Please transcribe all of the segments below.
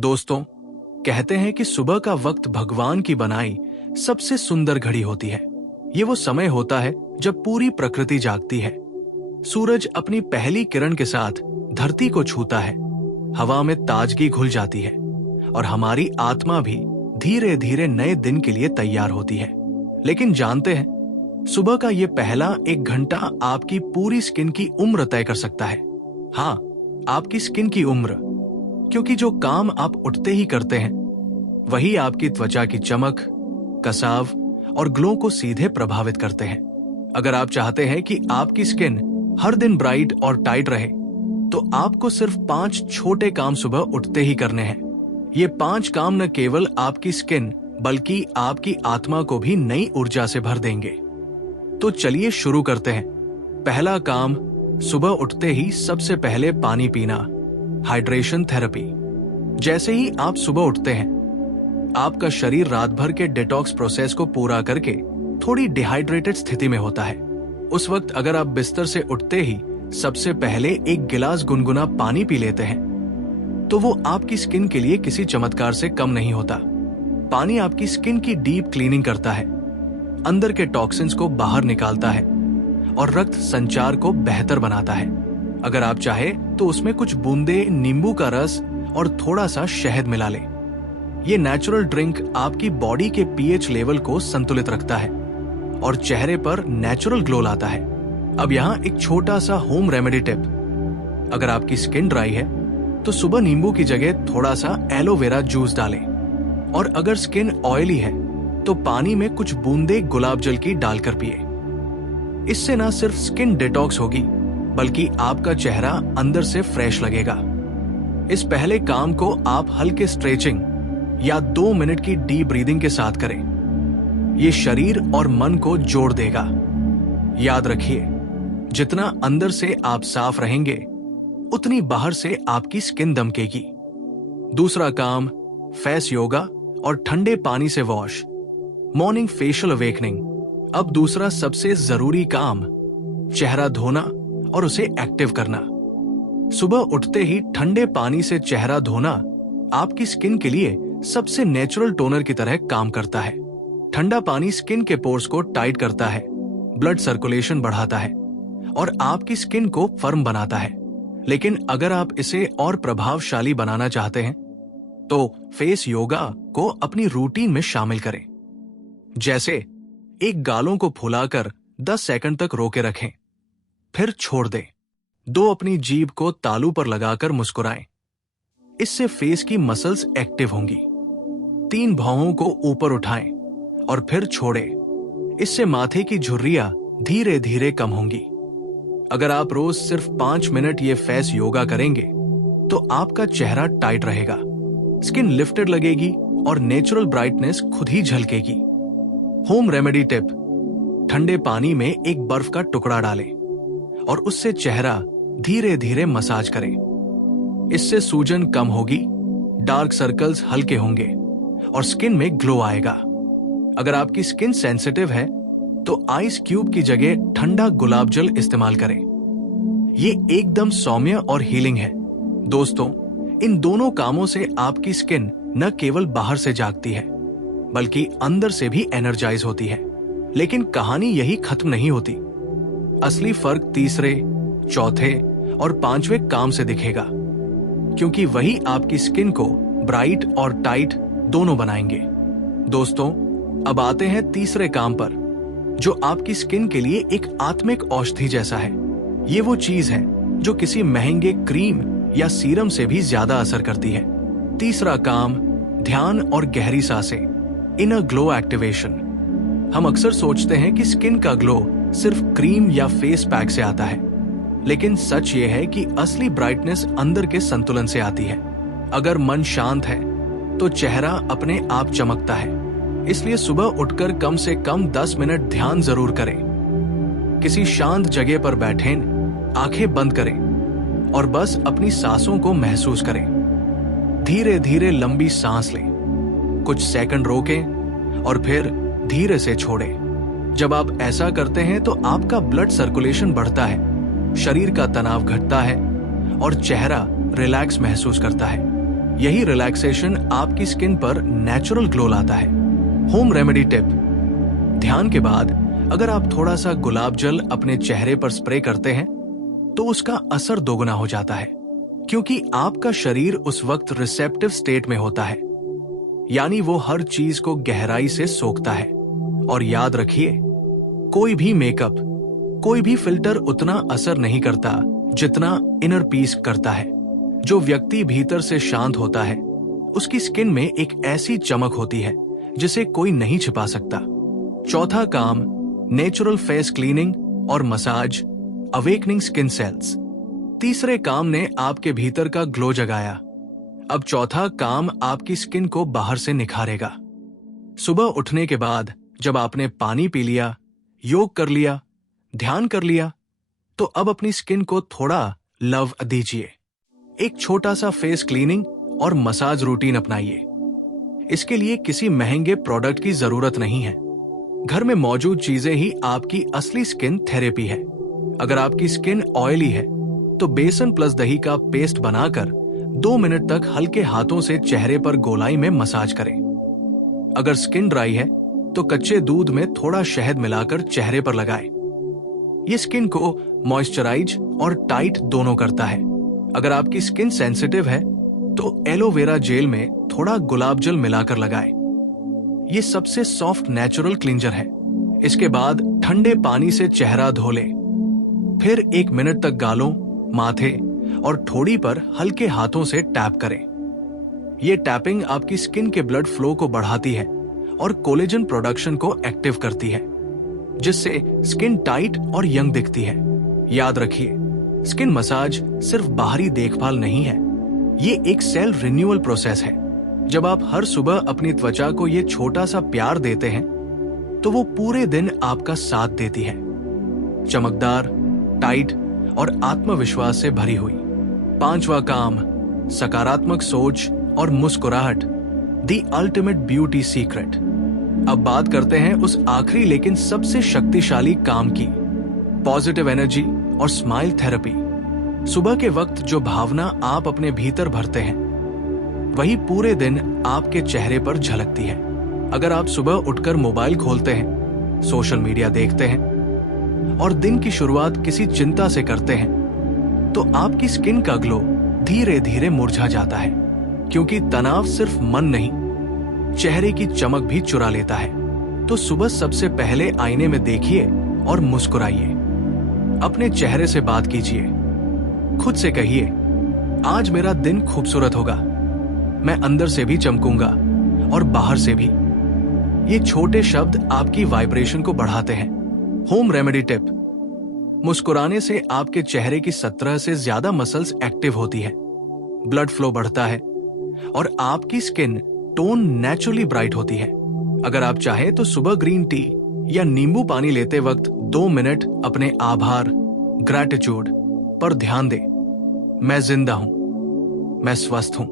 दोस्तों, कहते हैं कि सुबह का वक्त भगवान की बनाई सबसे सुंदर घड़ी होती है। ये वो समय होता है जब पूरी प्रकृति जागती है। सूरज अपनी पहली किरण के साथ धरती को छूता है, हवा में ताजगी घुल जाती है और हमारी आत्मा भी धीरे धीरे नए दिन के लिए तैयार होती है। लेकिन जानते हैं, सुबह का ये पहला 1 घंटा आपकी पूरी स्किन की उम्र तय कर सकता है। हाँ, आपकी स्किन की उम्र, क्योंकि जो काम आप उठते ही करते हैं वही आपकी त्वचा की चमक, कसाव और ग्लो को सीधे प्रभावित करते हैं। अगर आप चाहते हैं कि आपकी स्किन हर दिन ब्राइट और टाइट रहे, तो आपको सिर्फ 5 छोटे काम सुबह उठते ही करने हैं। ये 5 काम न केवल आपकी स्किन बल्कि आपकी आत्मा को भी नई ऊर्जा से भर देंगे। तो चलिए शुरू करते हैं। पहला काम, सुबह उठते ही सबसे पहले पानी पीना, हाइड्रेशन थेरेपी। जैसे ही आप सुबह उठते हैं, आपका शरीर रात भर के डिटॉक्स प्रोसेस को पूरा करके थोड़ी डिहाइड्रेटेड स्थिति में होता है। उस वक्त अगर आप बिस्तर से उठते ही सबसे पहले 1 गिलास गुनगुना पानी पी लेते हैं, तो वो आपकी स्किन के लिए किसी चमत्कार से कम नहीं होता। पानी आपकी स्किन की डीप क्लीनिंग करता है, अंदर के टॉक्सिन्स को बाहर निकालता है और रक्त संचार को बेहतर बनाता है। अगर आप चाहे तो उसमें कुछ बूंदे नींबू का रस और थोड़ा सा शहद मिला लें। ये नेचुरल ड्रिंक आपकी बॉडी के पीएच लेवल को संतुलित रखता है और चेहरे पर नेचुरल ग्लो लाता है। अब यहाँ एक छोटा सा होम रेमेडी टिप। अगर आपकी स्किन ड्राई है तो सुबह नींबू की जगह थोड़ा सा एलोवेरा जूस डालें, और अगर स्किन ऑयली है तो पानी में कुछ बूंदे गुलाब जल की डालकर पिए। इससे ना सिर्फ स्किन डिटॉक्स होगी, बल्कि आपका चेहरा अंदर से फ्रेश लगेगा। इस पहले काम को आप हल्के स्ट्रेचिंग या 2 मिनट की डीप ब्रीदिंग के साथ करें। ये शरीर और मन को जोड़ देगा। याद रखिए, जितना अंदर से आप साफ रहेंगे, उतनी बाहर से आपकी स्किन दमकेगी। दूसरा काम, फेस योगा और ठंडे पानी से वॉश, मॉर्निंग फेशियल अवेकनिंग। अब दूसरा सबसे जरूरी काम, चेहरा धोना और उसे एक्टिव करना। सुबह उठते ही ठंडे पानी से चेहरा धोना आपकी स्किन के लिए सबसे नेचुरल टोनर की तरह काम करता है। ठंडा पानी स्किन के पोर्स को टाइट करता है, ब्लड सर्कुलेशन बढ़ाता है और आपकी स्किन को फर्म बनाता है। लेकिन अगर आप इसे और प्रभावशाली बनाना चाहते हैं, तो फेस योगा को अपनी रूटीन में शामिल करें। जैसे एक गालों को फुलाकर 10 सेकंड तक रोके रखें, फिर छोड़ दें। 2 अपनी जीभ को तालू पर लगाकर मुस्कुराएं। इससे फेस की मसल्स एक्टिव होंगी। 3 भौहों को ऊपर उठाएं और फिर छोड़ें। इससे माथे की झुर्रियां धीरे धीरे कम होंगी। अगर आप रोज सिर्फ 5 मिनट ये फेस योगा करेंगे, तो आपका चेहरा टाइट रहेगा, स्किन लिफ्टेड लगेगी और नेचुरल ब्राइटनेस खुद ही झलकेगी। होम रेमेडी टिप, ठंडे पानी में एक बर्फ का टुकड़ा डालें और उससे चेहरा धीरे धीरे मसाज करें। इससे सूजन कम होगी, डार्क सर्कल्स हल्के होंगे और स्किन में ग्लो आएगा। अगर आपकी स्किन सेंसिटिव है तो आइस क्यूब की जगह ठंडा गुलाब जल इस्तेमाल करें। ये एकदम सौम्य और हीलिंग है। दोस्तों, इन दोनों कामों से आपकी स्किन न केवल बाहर से जागती है, बल्कि अंदर से भी एनर्जाइज होती है। लेकिन कहानी यही खत्म नहीं होती। असली फर्क तीसरे, चौथे और 5वें काम से दिखेगा, क्योंकि वही आपकी स्किन को ब्राइट और टाइट दोनों बनाएंगे। दोस्तों, अब आते हैं तीसरे काम पर, जो आपकी स्किन के लिए एक आत्मिक औषधि जैसा है। ये वो चीज है जो किसी महंगे क्रीम या सीरम से भी ज्यादा असर करती है। तीसरा काम, ध्यान और गहरी सांसें, इनर ग्लो एक्टिवेशन। हम अक्सर सोचते हैं कि स्किन का ग्लो सिर्फ क्रीम या फेस पैक से आता है, लेकिन सच ये है कि असली ब्राइटनेस अंदर के संतुलन से आती है। अगर मन शांत है तो चेहरा अपने आप चमकता है। इसलिए सुबह उठकर कम से कम 10 मिनट ध्यान जरूर करें। किसी शांत जगह पर बैठें, आंखें बंद करें और बस अपनी सांसों को महसूस करें। धीरे धीरे लंबी सांस लें, कुछ सेकंड रोकें और फिर धीरे से छोड़ें। जब आप ऐसा करते हैं तो आपका ब्लड सर्कुलेशन बढ़ता है, शरीर का तनाव घटता है और चेहरा रिलैक्स महसूस करता है। यही रिलैक्सेशन आपकी स्किन पर नेचुरल ग्लो लाता है। Home remedy tip. ध्यान के बाद अगर आप थोड़ा सा गुलाब जल अपने चेहरे पर स्प्रे करते हैं तो उसका असर दोगुना हो जाता है, क्योंकि आपका शरीर उस वक्त रिसेप्टिव स्टेट में होता है, यानी वो हर चीज को गहराई से सोखता है। और याद रखिए, कोई भी मेकअप, कोई भी फिल्टर उतना असर नहीं करता जितना इनर पीस करता है। जो व्यक्ति भीतर से शांत होता है उसकी स्किन में एक ऐसी चमक होती है जिसे कोई नहीं छिपा सकता। चौथा काम, नेचुरल फेस क्लीनिंग और मसाज, अवेकनिंग स्किन सेल्स। तीसरे काम ने आपके भीतर का ग्लो जगाया। अब चौथा काम आपकी स्किन को बाहर से निखारेगा। सुबह उठने के बाद जब आपने पानी पी लिया, योग कर लिया, ध्यान कर लिया, तो अब अपनी स्किन को थोड़ा लव दीजिए। एक छोटा सा फेस क्लीनिंग और मसाज रूटीन अपनाइए। इसके लिए किसी महंगे प्रोडक्ट की जरूरत नहीं है। घर में मौजूद चीजें ही आपकी असली स्किन थेरेपी है। अगर आपकी स्किन ऑयली है तो बेसन प्लस दही का पेस्ट बनाकर 2 मिनट तक हल्के हाथों से चेहरे पर गोलाई में मसाज करें। अगर स्किन ड्राई है तो कच्चे दूध में थोड़ा शहद मिलाकर चेहरे पर लगाएं। ये स्किन को मॉइस्चराइज और टाइट दोनों करता है। अगर आपकी स्किन सेंसिटिव है तो एलोवेरा जेल में थोड़ा गुलाब जल मिलाकर लगाएं। ये सबसे सॉफ्ट नेचुरल क्लींजर है। इसके बाद ठंडे पानी से चेहरा धो लें। फिर 1 मिनट तक गालों, माथे और ठोड़ी पर हल्के हाथों से टैप करें। ये टैपिंग आपकी स्किन के ब्लड फ्लो को बढ़ाती है और कोलेजन प्रोडक्शन को एक्टिव करती है, जिससे स्किन टाइट और यंग दिखती है। याद रखिए, स्किन मसाज सिर्फ बाहरी देखभाल नहीं है, ये एक सेल रिन्यूअल प्रोसेस है। जब आप हर सुबह अपनी त्वचा को ये छोटा सा प्यार देते हैं तो वो पूरे दिन आपका साथ देती है, चमकदार, टाइट और आत्मविश्वास से भरी हुई। 5वां काम, सकारात्मक सोच और मुस्कुराहट, द अल्टीमेट ब्यूटी सीक्रेट। अब बात करते हैं उस आखिरी लेकिन सबसे शक्तिशाली काम की, पॉजिटिव एनर्जी और स्माइल थेरेपी। सुबह के वक्त जो भावना आप अपने भीतर भरते हैं वही पूरे दिन आपके चेहरे पर झलकती है। अगर आप सुबह उठकर मोबाइल खोलते हैं, सोशल मीडिया देखते हैं और दिन की शुरुआत किसी चिंता से करते हैं तो आपकी स्किन का ग्लो धीरे धीरे मुरझा जाता है, क्योंकि तनाव सिर्फ मन नहीं, चेहरे की चमक भी चुरा लेता है। तो सुबह सबसे पहले आईने में देखिए और मुस्कुराइए। अपने चेहरे से बात कीजिए, खुद से कहिए, आज मेरा दिन खूबसूरत होगा, मैं अंदर से भी चमकूंगा और बाहर से भी। ये छोटे शब्द आपकी वाइब्रेशन को बढ़ाते हैं। Home remedy tip. मुस्कुराने से आपके चेहरे की 17 से ज्यादा मसल्स एक्टिव होती है, ब्लड फ्लो बढ़ता है और आपकी स्किन टोन नेचुरली ब्राइट होती है। अगर आप चाहें तो सुबह ग्रीन टी या नींबू पानी लेते वक्त 2 मिनट अपने आभार, ग्रैटिट्यूड पर ध्यान दें। मैं जिंदा हूं, मैं स्वस्थ हूं,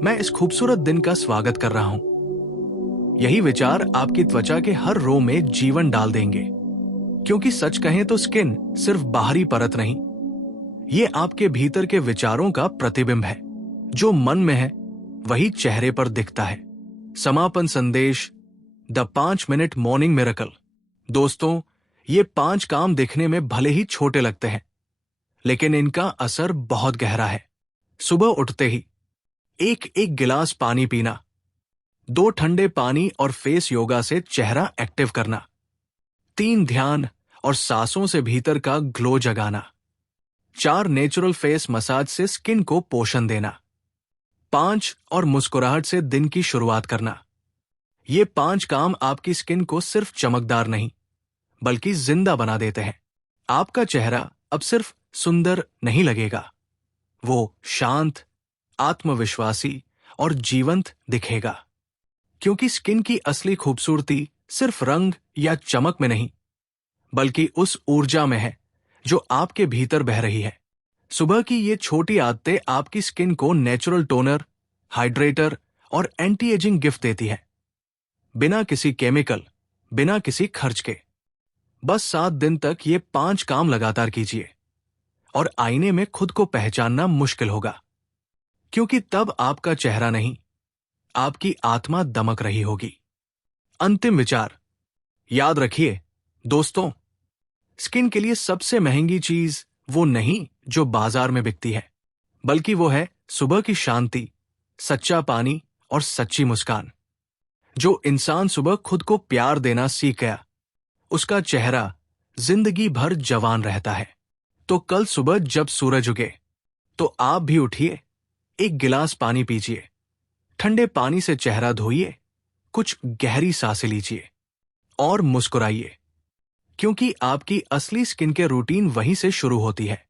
मैं इस खूबसूरत दिन का स्वागत कर रहा हूं। यही विचार आपकी त्वचा के हर रो में जीवन डाल देंगे, क्योंकि सच कहें तो स्किन सिर्फ बाहरी परत नहीं, ये आपके भीतर के विचारों का प्रतिबिंब है। जो मन में है वही चेहरे पर दिखता है। समापन संदेश, द 5 मिनट मॉर्निंग मिरेकल। दोस्तों, ये 5 काम दिखने में भले ही छोटे लगते हैं, लेकिन इनका असर बहुत गहरा है। सुबह उठते ही एक गिलास पानी पीना, 2 ठंडे पानी और फेस योगा से चेहरा एक्टिव करना, 3 ध्यान और सांसों से भीतर का ग्लो जगाना, 4 नेचुरल फेस मसाज से स्किन को पोषण देना, 5 और मुस्कुराहट से दिन की शुरुआत करना। ये 5 काम आपकी स्किन को सिर्फ चमकदार नहीं बल्कि जिंदा बना देते हैं। आपका चेहरा अब सिर्फ सुंदर नहीं लगेगा, वो शांत, आत्मविश्वासी और जीवंत दिखेगा, क्योंकि स्किन की असली खूबसूरती सिर्फ रंग या चमक में नहीं बल्कि उस ऊर्जा में है जो आपके भीतर बह रही है। सुबह की ये छोटी आदतें आपकी स्किन को नेचुरल टोनर, हाइड्रेटर और एंटी एजिंग गिफ्ट देती है, बिना किसी केमिकल, बिना किसी खर्च के। बस 7 दिन तक ये 5 काम लगातार कीजिए और आईने में खुद को पहचानना मुश्किल होगा। क्योंकि तब आपका चेहरा नहीं, आपकी आत्मा दमक रही होगी। अंतिम विचार, याद रखिए दोस्तों, स्किन के लिए सबसे महंगी चीज वो नहीं जो बाजार में बिकती है, बल्कि वो है सुबह की शांति, सच्चा पानी और सच्ची मुस्कान। जो इंसान सुबह खुद को प्यार देना सीख गया, उसका चेहरा जिंदगी भर जवान रहता है। तो कल सुबह जब सूरज उगे, तो आप भी उठिए, एक गिलास पानी पीजिए, ठंडे पानी से चेहरा धोइए, कुछ गहरी सांसें लीजिए और मुस्कुराइए, क्योंकि आपकी असली स्किन केयर रूटीन वहीं से शुरू होती है।